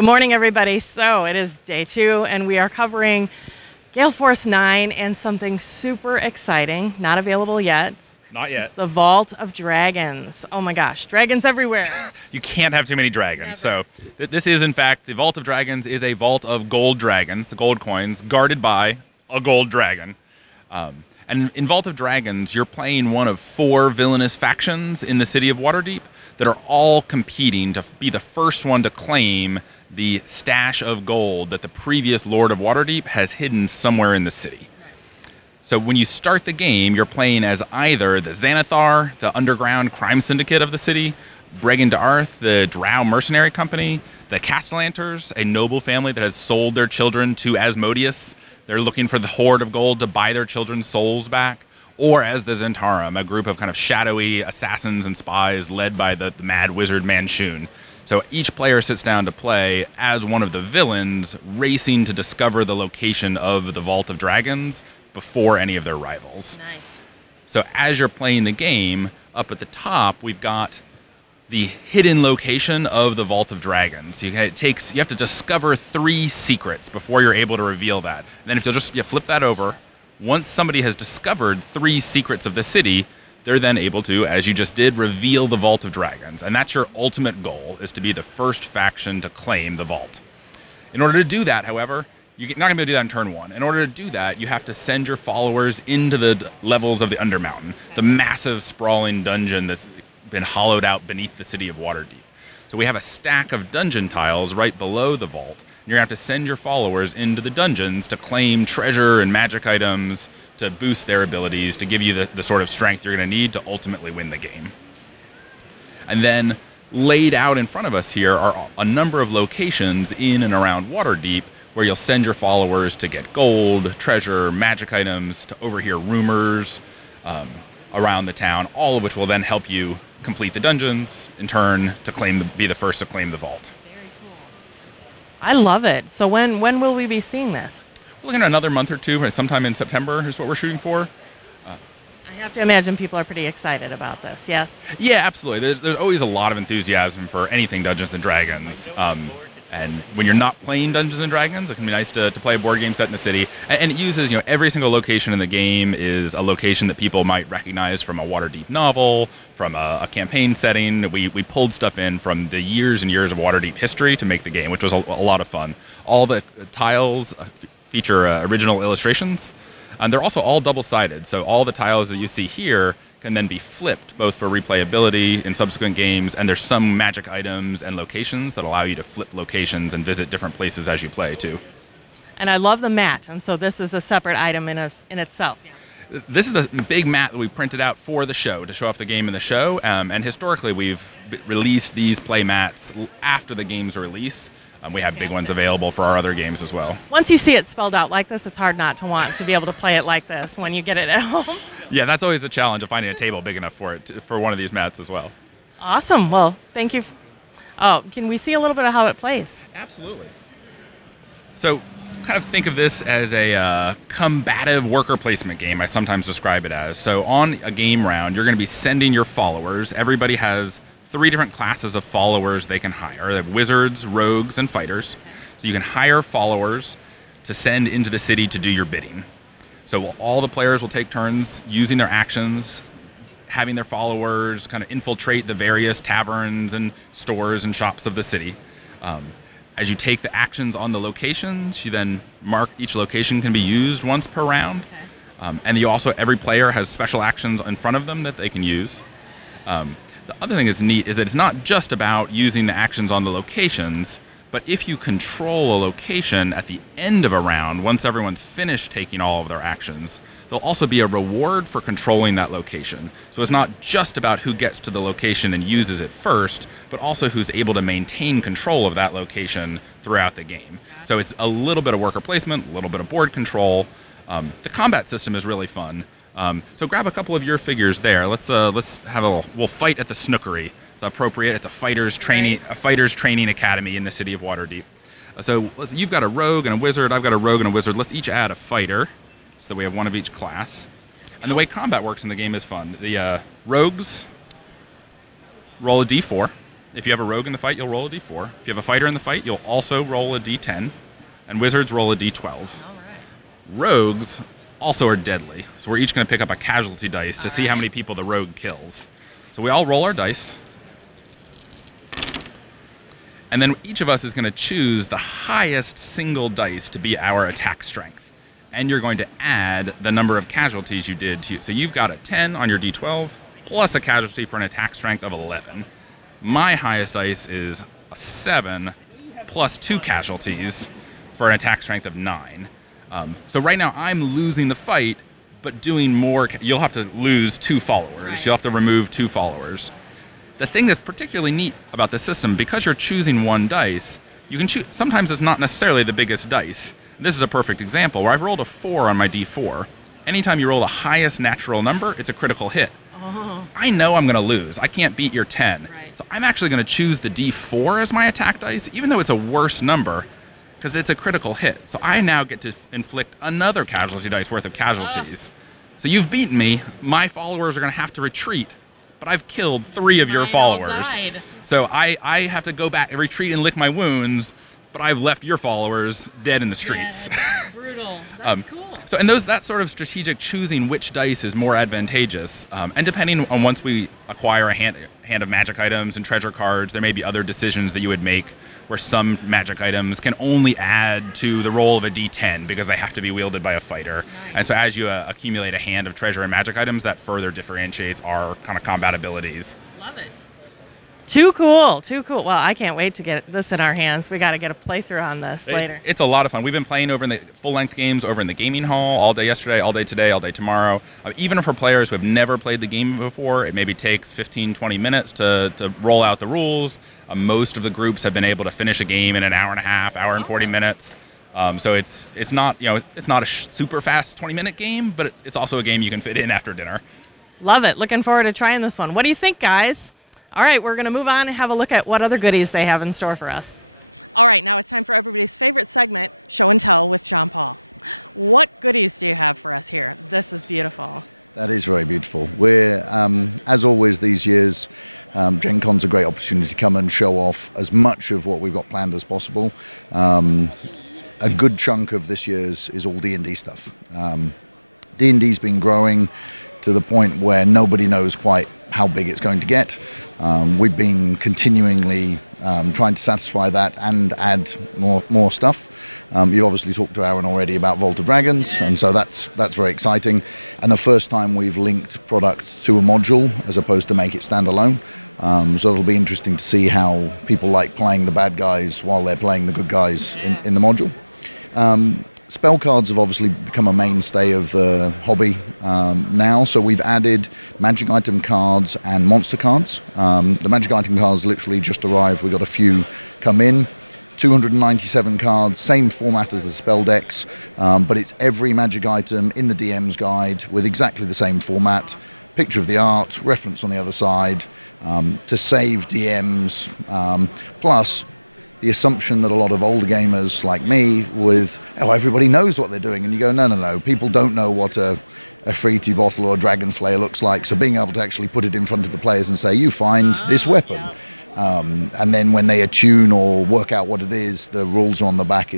Good morning, everybody. So it is day 2, and we are covering Gale Force 9 and something super exciting, not available yet. Not yet. The Vault of Dragons. Oh my gosh, dragons everywhere. You can't have too many dragons. So this is, in fact, the Vault of Dragons is a vault of gold dragons, the gold coins, guarded by a gold dragon. And in Vault of Dragons, you're playing one of 4 villainous factions in the city of Waterdeep that are all competing to be the first one to claim the stash of gold that the previous Lord of Waterdeep has hidden somewhere in the city. So when you start the game, you're playing as either the Xanathar, the underground crime syndicate of the city, Bregan D'Arth, the Drow mercenary company, the Castellanters, a noble family that has sold their children to Asmodeus. They're looking for the hoard of gold to buy their children's souls back. Or as the Zentarum, a group of kind of shadowy assassins and spies led by the mad wizard Manchun. So each player sits down to play as one of the villains, racing to discover the location of the Vault of Dragons before any of their rivals. Nice. So as you're playing the game, up at the top, we've got the hidden location of the Vault of Dragons. You have to discover 3 secrets before you're able to reveal that. And then if you flip that over, once somebody has discovered 3 secrets of the city, they're then able to, as you just did, reveal the Vault of Dragons. And that's your ultimate goal, is to be the first faction to claim the vault. In order to do that, however, you're not going to be able to do that in turn 1. In order to do that, you have to send your followers into the levels of the Undermountain, the massive, sprawling dungeon that's been hollowed out beneath the city of Waterdeep. So we have a stack of dungeon tiles right below the vault. And you're going to have to send your followers into the dungeons to claim treasure and magic items to boost their abilities, to give you the sort of strength you're going to need to ultimately win the game. And then laid out in front of us here are a number of locations in and around Waterdeep where you'll send your followers to get gold, treasure, magic items, to overhear rumors around the town, all of which will then help you complete the dungeons, in turn to be the first to claim the vault. Very cool. I love it. So when will we be seeing this? We're looking at another month or 2, sometime in September is what we're shooting for. I have to imagine people are pretty excited about this, yes? Yeah, absolutely. There's always a lot of enthusiasm for anything Dungeons & Dragons. And when you're not playing Dungeons & Dragons, it can be nice to play a board game set in the city. And it uses, every single location in the game is a location that people might recognize from a Waterdeep novel, from a campaign setting. We pulled stuff in from the years and years of Waterdeep history to make the game, which was a lot of fun. All the tiles feature original illustrations. And they're also all double-sided, so all the tiles that you see here can then be flipped, both for replayability in subsequent games, and there's some magic items and locations that allow you to flip locations and visit different places as you play, too. And I love the mat, and so this is a separate item in itself. This is a big mat that we printed out for the show, to show off the game in the show, and historically we've released these play mats after the game's release. We have big ones available for our other games as well. Once you see it spelled out like this, it's hard not to want to be able to play it like this when you get it at home. Yeah, that's always the challenge of finding a table big enough for it, for one of these mats as well. Awesome. Well, thank you. Oh, can we see a little bit of how it plays? Absolutely. So kind of think of this as a combative worker placement game, I sometimes describe it as. So on a game round, you're going to be sending your followers. Everybody has 3 different classes of followers they can hire. They have wizards, rogues, and fighters. So you can hire followers to send into the city to do your bidding. So all the players will take turns using their actions, having their followers kind of infiltrate the various taverns and stores and shops of the city. As you take the actions on the locations, you then mark each location can be used once per round. Okay. And every player has special actions in front of them that they can use. The other thing that's neat is that it's not just about using the actions on the locations, but if you control a location at the end of a round, once everyone's finished taking all of their actions, there'll also be a reward for controlling that location. So it's not just about who gets to the location and uses it first, but also who's able to maintain control of that location throughout the game. So it's a little bit of worker placement, a little bit of board control. The combat system is really fun. So grab a couple of your figures there. We'll fight at the Snookery. It's appropriate. It's a fighters training academy in the city of Waterdeep. So you've got a rogue and a wizard. I've got a rogue and a wizard. Let's each add a fighter, so that we have one of each class. And the way combat works in the game is fun. The rogues roll a d4. If you have a rogue in the fight, you'll roll a d4. If you have a fighter in the fight, you'll also roll a d10. And wizards roll a d12. All right. Rogues also are deadly. So we're each going to pick up a casualty dice to see how many people the rogue kills. So we all roll our dice. And then each of us is going to choose the highest single dice to be our attack strength. And you're going to add the number of casualties you did to you. So you've got a 10 on your d12 plus a casualty for an attack strength of 11. My highest dice is a 7 plus 2 casualties for an attack strength of 9. So right now I'm losing the fight, but doing more. You'll have to lose 2 followers. Right. You'll have to remove 2 followers. The thing that's particularly neat about this system, because you're choosing one dice, you can choose. Sometimes it's not necessarily the biggest dice. This is a perfect example where I've rolled a 4 on my d4. Anytime you roll the highest natural number, it's a critical hit. Oh. I know I'm going to lose. I can't beat your 10. Right. So I'm actually going to choose the d4 as my attack dice, even though it's a worse number, because it's a critical hit. So I now get to inflict another casualty dice worth of casualties. So you've beaten me. My followers are going to have to retreat, but I've killed 3 of your followers. Died. So I have to go back and retreat and lick my wounds, but I've left your followers dead in the streets. Yeah, brutal. That's cool. So, and that sort of strategic choosing which dice is more advantageous, and depending on once we acquire a hand of magic items and treasure cards, there may be other decisions that you would make where some magic items can only add to the roll of a d10 because they have to be wielded by a fighter. Nice. And so as you accumulate a hand of treasure and magic items, that further differentiates our kind of combat abilities. Love it. Too cool. Too cool. Well, I can't wait to get this in our hands. We got to get a playthrough on this later. It's a lot of fun. We've been playing over in the full-length games over in the gaming hall all day yesterday, all day today, all day tomorrow. Even for players who have never played the game before, it maybe takes 15, 20 minutes to roll out the rules. Most of the groups have been able to finish a game in an hour and a half, hour and 40 minutes. So it's not it's not a super fast 20-minute game, but it's also a game you can fit in after dinner. Love it. Looking forward to trying this one. What do you think, guys? All right, we're going to move on and have a look at what other goodies they have in store for us. All right, now it's time for everybody's favorite segment, Show and Tell with Jean Paul. What goodies do you have for us here? This is beautiful. That is very beautiful. We're, as always these years, Gen Con's a great opportunity to come and show off as much of what we've got planned as possible. A good chunk of this year's is all D&D stuff. D&D's been growing to the point where nobody knows quite how big it's going to get. We've been continually trying to satisfy that and add more stuff. You've obviously talked to Aaron already about Vault of Dragons, and so that's very exciting. And the first time we've linked product to a module as opposed to make it standalone. So it'll be interesting to see how people like playing the bad guys while they're playing the good guys in the module. Spell cards have obviously become a mainstay of the hobby now, so we've added magic item cards and monster cards. The magic item cards literally just arrived. We got a few come in. 297 cards, same format as the spell decks, but it's every magic item in the DM's guide with exactly the same format, picture of the art, reference on the other side, to save DMs, plus the assumption that a lot of older gamers like me everybody knows what they're doing, and you go, no, people don't know what a Freety bottle or Dragon Slayer looks like, so being able to actually put it in front of the players and say, you find this weapon. Yeah. And then when they attune or work out what it is, the rules are on the back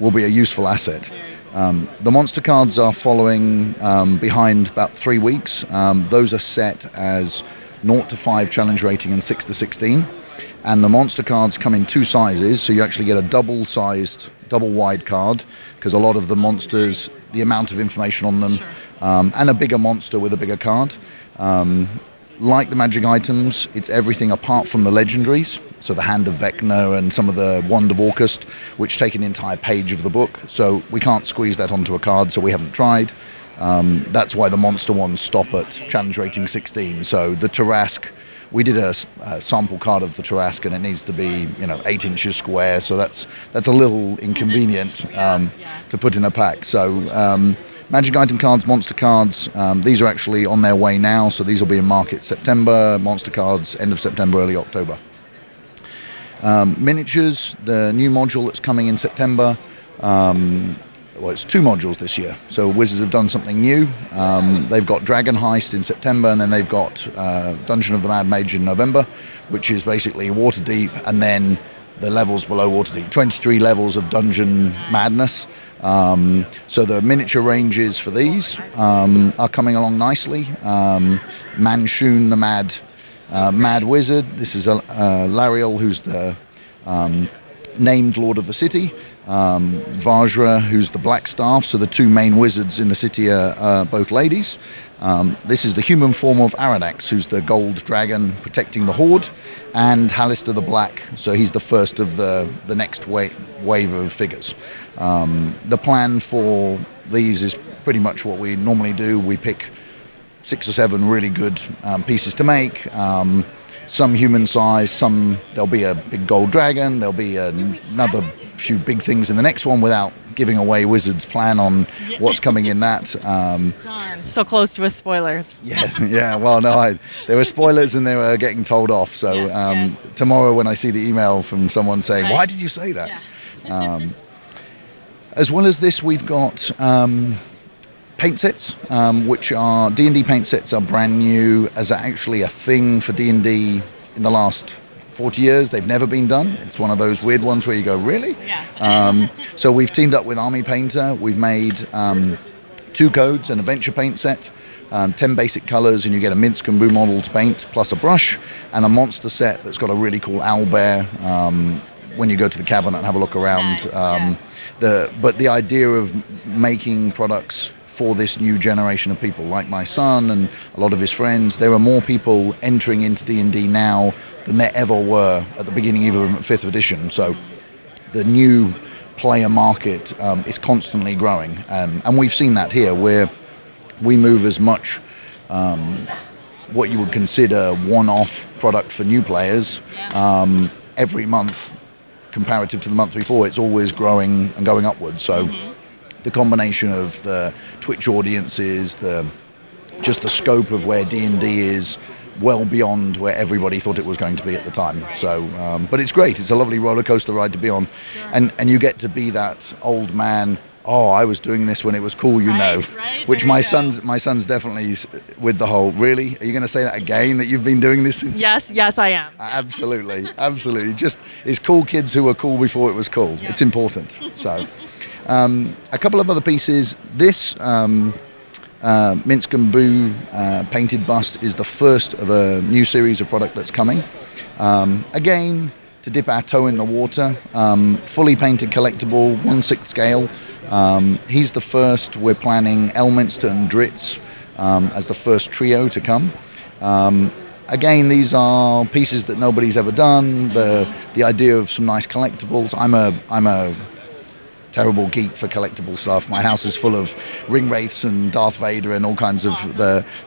will be a useful asset. The monster cards are following behind about 3 weeks. Those are set as 0 to 5 challenge rating and 6 to 16. And the monster cards come in 2 sizes, so you actually get a double-sized, double-wide card, because a lot of the monsters, the amount of information on them, and a bigger monster with a bigger card. Like the magic items, it's everything apart from the legendaries, so the Hand of Vecna and some of the Wand of Orcust, which take an entire page of the book, so we can't squeeze that onto a card, so we haven't tried. That's why the monster ones stop at challenge rating 16, so the Tarrasque, we did a sample card of the Tarrasque, and it needs to be 8 inches square, so that's a little inconvenient to put in a pack. So magic item cards, monster cards, these are actually on their way now, so these will be in market September, monster cards end of September, early October. Miniatures, the new module that's coming in September, well, it's 2 modules this year. So Wizards have done something new. They've got Dragon Heist in September, and then they've got Dungeon of the Mad Mage in November, which is basically Waterdeep, and then the levels below Waterdeep. 23 levels of dungeon madness. So the miniature ranges for these are coming along nicely. Manshun the Mad Wizard. This is Lariel, who's the named Lord of the City. Vajra, who's the Black Staff. So the 2 main wizards in the city are both ladies. This is the human form of Aranax, who's the gold dragon protecting the Horde, and Halister the Black, so he's the first of the next wave of figures. The plan for these is pretty much what we normally do. We pick 6 or 7 really good pieces to make. Some human size, there'll be a big gold dragon, there'll be another few big things in the next one without giving away Wizards' plan on what's coming in that. Darn, so close to a spoiler. Yeah, well, no, there were spoilers and they were getting told off. So tomorrow when I see the email from someone saying, why did you say that? Yeah. As well as this, we've got paint sets, which are D&D paint sets are brand new as actually a thing for D&D in the last 40 years. They've never been done. It's one of those weird ones where you go, really? Yeah. So we've teamed up with Army Painter. We've made 2 codes, an adventure paint set, 10 basic colors, and you get a Minsk and Boo model to paint, plus a brush, and a monster set that's got a really cool owlbear when you go to the cabinet and have a look around. But the idea of making products for this new generation of people, like my son and a lot of his friends, there are more people entering into D&D now than there ever were at the beginning even of 5th edition. So the new player market is constantly growing, and we've seen that here, where we move as much what you would consider one-off product for new players every month comparative to the month before. It's always growing and going upwards. So the combination of the Twitch audiences, just the scope of where D&D is, well beyond where everybody thought it was going to be at the time. So, but it's great. It's a lovely roller coaster ride to be on, and you get to be that old man. Oh, I was doing this when it was cool, you know. Right, which my son's definitely with the whole. Really, are you going to say that again? That you've been doing this? Yes, I am. Absolutely. Just it's cool kids who were cool before it was cool. Yeah. It's important. So. A couple of other pieces. This Minsk and Boo painted bust is the first of a new series of product that's coming. Again, to dip our toe in the water, fully painted collectible, 1/6 scale. He's the first. We're planning Elminster and Dritz as the first trio to come. Again, these are pieces that nobody's ever done. The idea of some nice collectibles. I'm a terrible geek for collectible stuff. My house is full of ring wraiths and Darth Vader and all kinds of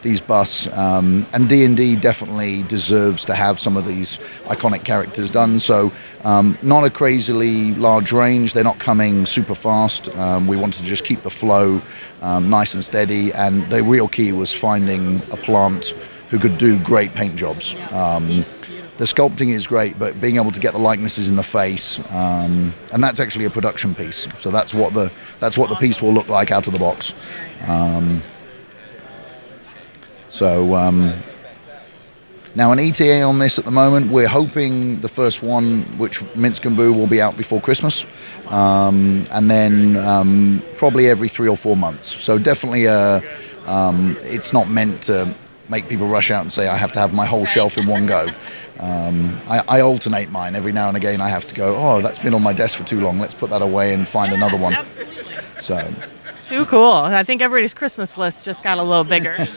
these busts. And D&D definitely deserves to have some of these iconic characters done. So not a crazily large range. They're not coming super fast. We wanted to just keep the flow nice and steady. And the real key was finding a plant who could do great paint jobs. The sculpting is great, but being able to get the likenesses in the face, and that's actually a production piece. So that's what the piece will look like out of the box. Now an ETA on this at the moment. We're hoping the first one, which Minsk and Boo, will be out before Christmas, and then probably every 3 or 4 months. So definitely, it's not meant to make people rush out and say, I have to have my whole shelf in one go. I alternate mine. Every now and again I have to go, oh, that's been on my desk for too long. Let's put that away and find another one. Absolutely. So. Too cool. I think everybody's Christmas list just got a little bigger.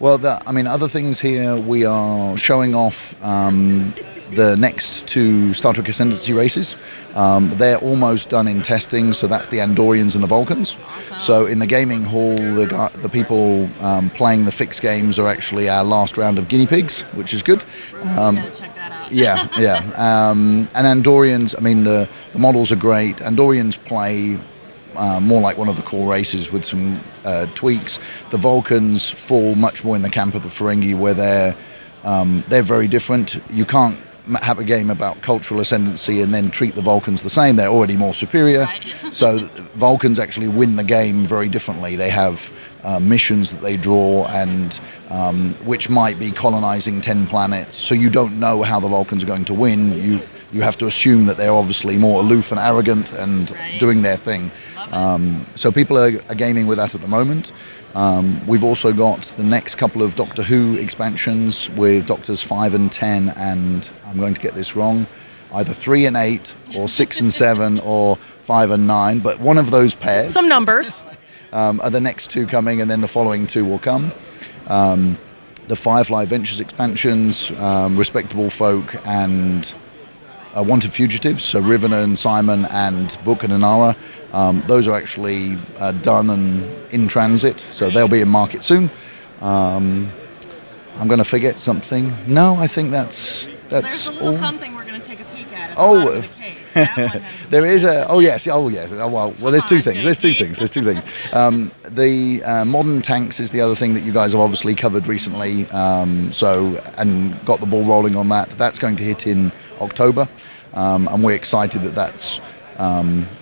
Well, other things here, we are showing off the next 2 Star Trek Ascendancy races. They're almost done in testing, so that's the Andorians and the Vulcans. Awesome. So in the gaming hall, the people playing the fixed games are actually our last round of guinea pigs, which is good. Check that out. Yeah. And Andorians, I mean, the models are great. Andorians play more like one of the core races with some tweaks. The Vulcans fall much more in the camp of the Ferengi, where they're very different. You can't have a game about cultural ascendancy and then treat the Vulcans the same. They're already more superior. Right. So Vulcans actually win the game very differently. They have missions that they draw, and which might be colonizing 10 planets. So you don't know how the Vulcans are going to win. You have to assume that they're obviously more aloof and arrogant and doing their thing. So people are gaming with that at the moment. We've also got the next couple of Doctor Who expansions with Doctors 5 and 10, and I'm going to get this wrong, either 3 and 8 or 6 and 7 or 5 and 9, but one of those pairs. Some numbers. Are the next two coming, and then the following two will come. The Firefly Adventures expansions, Respectable Folk and Wanted Fugitives, so Riven and Simon and Book and Inara. Those are actually done and in transit, so they'll be in market soon. I'm going to forget something. No, I think that's There's a little all. something we're going to take a peek at the bottom of the case. That one has There is a. Oh yes. Well, there's two things. There's two things. The modern tanks is the other thing that you guys have obviously covered recently. And got the ball rolling on that. That's going to hit in October, and we're excited that that's.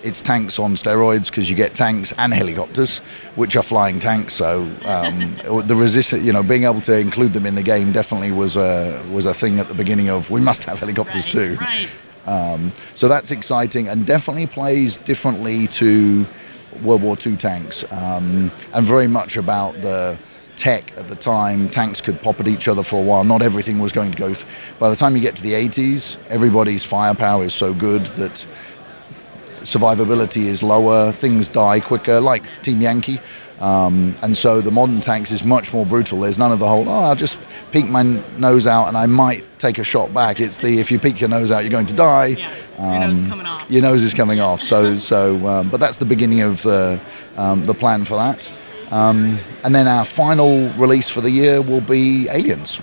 It's tanks on steroids, because you get tanks and helicopters, which are flying tanks. So the resistance, being able to include them in the game definitely was a thing at the beginning of we must have helicopters too. Right. So that's exciting, and definitely plays differently to World War II tanks, and very much about the tech at the time. Tanks could pop at each other for a while. Not everything was going to go. By the time you get to the 80s, everybody's firepower is so good that survivability is lower, things die quicker, like Team Yankee. And so the modern tanks is much more brutal. There's none of the whole, I'll just peek my nose out and I might take a shot back. It's the, if you peek your nose out, you're going to die. Yeah, your nose is coming off. Your nose is coming off. But that's the beginning of the plan for that. And then our final release for the year will be Aliens,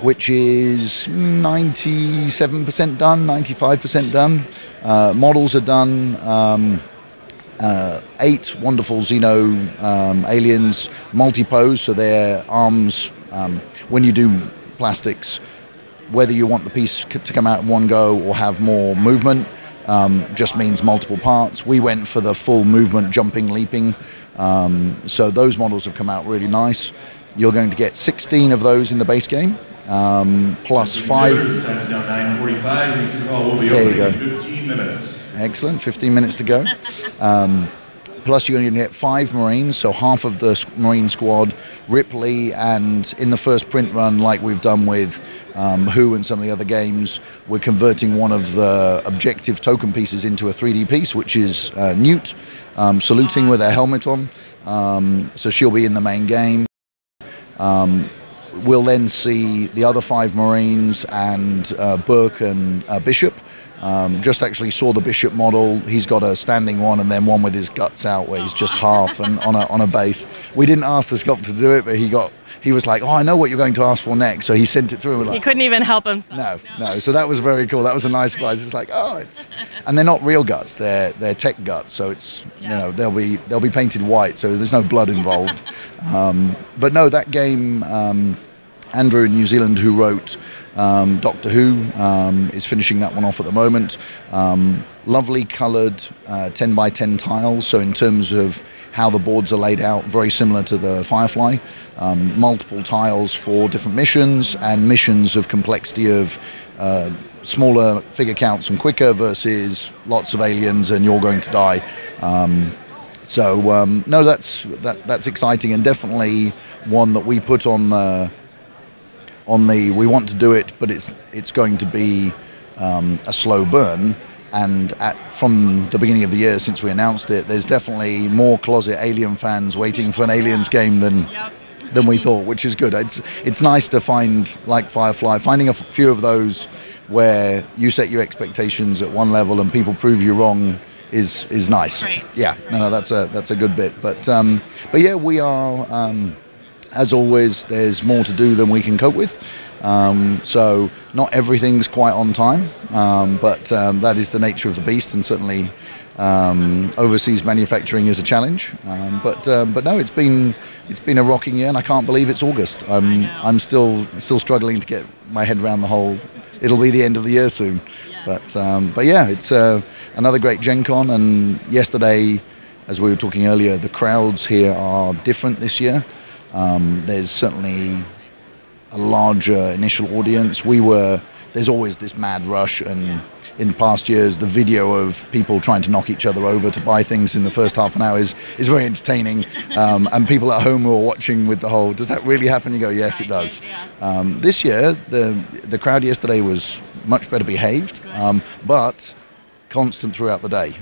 which is 97% done, 95% done. Models are done. 8 wonderful Xeno aliens, multi-pose, so their arms, when you do plastics, whether you want the piece to come out in one go or have more movement, just means multiple parts. We went for the full movement, jumping, leaping, so those models have come out really nice. You're going to get 16 of those in the base game, plus 5. Time's now 9:45. Next call will be There you opening go. in 15 minutes. Excellent, 15 minutes to go. Plus you're going to get 5 Marines, so half of the Marine squad, Ripley, and in the first print run, like we've done with Who and some of the other games, we're converting one of the objective token pieces into a 3D piece, which is Newt, saluting with her helmet on. So she'll be in the main game. We'll then see the other 5 Marines and Burke and Bishop. Just actually saw the Bishop model. He's got a standing one and then one with his guts out where he's just half and on a base. We didn't ask the sculptor to do it, but he was like, I know what you're going to ask for next, so he sent it through. And we're He like, couldn't even help himself. no. So that was very cool. That was a nice surprise. It's like, and they're not real guts. They're tech guts. So it's they'll be painted white. So there's no blood involved. But no, that game. Andrew in New Zealand, who wrote Doctor Who, is finishing that one off at the moment. Lovely coloured 10 by 10 tiles, so in terms of how the boards are laid out, very similar to the Firefly. Multiple tiles for different missions, and missions of complexity of smaller figure counts and quicker versus lots of aliens and you're going to die. No, that's exciting, and definitely one that we put on the we want to do it, but it's going to be a slow burn. And from the beginning of the year, since we announced it, there's definitely more closet Alien fans waiting for an Aliens game than we thought, which is good. It's nice to find, like Firefly, finding a few of those where you set your expectations at one level and people prove you wrong is nice. Right. Yeah, no, that's a good bit. But yeah, we are. As always, there's more to do than we can cope with. So not everything's quite on time, but that is the nature of the beast, and certainly overseas manufacturing is a challenge. But no, it's been a rocking year, and I can't believe it's August. I'm still struggling to get my head around the whole it'll be the end of the year soon. But yeah, it's another great Gen Con, and yesterday, as we were talking earlier, the crowds here are different this year. There's certainly a larger initial audience. There's always this mad rush, and in past years, the video of people trying to knock each other over to buy things in the first half an hour is very entertaining. And people at home who are watching with the whole, does that really happen? You go, yes, it does. This year, the crowd yesterday was much better behaved, but constant throughout the day.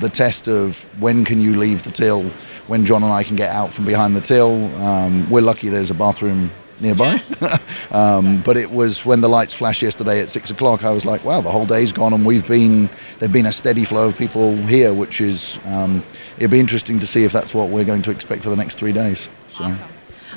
The test of when can you leave the till, when John and I can get out from behind the till. We're lucky there's a bathroom nearby. Yes. But it was when the lights flashed yesterday at 6 o'clock, I was like, wow, the whole day's gone, and there've been a steady flow of people here, which is, it'll be interesting to see if that's what we're going to expect for the next 3 days. So. Awesome.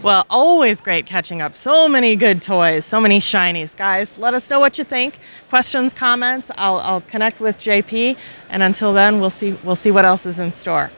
Well, always great catching up. So many good toys, so many shinies. Guys, let us know what you think. Questions, comments, I'll connect with JP, and until then, we'll see what else is in store.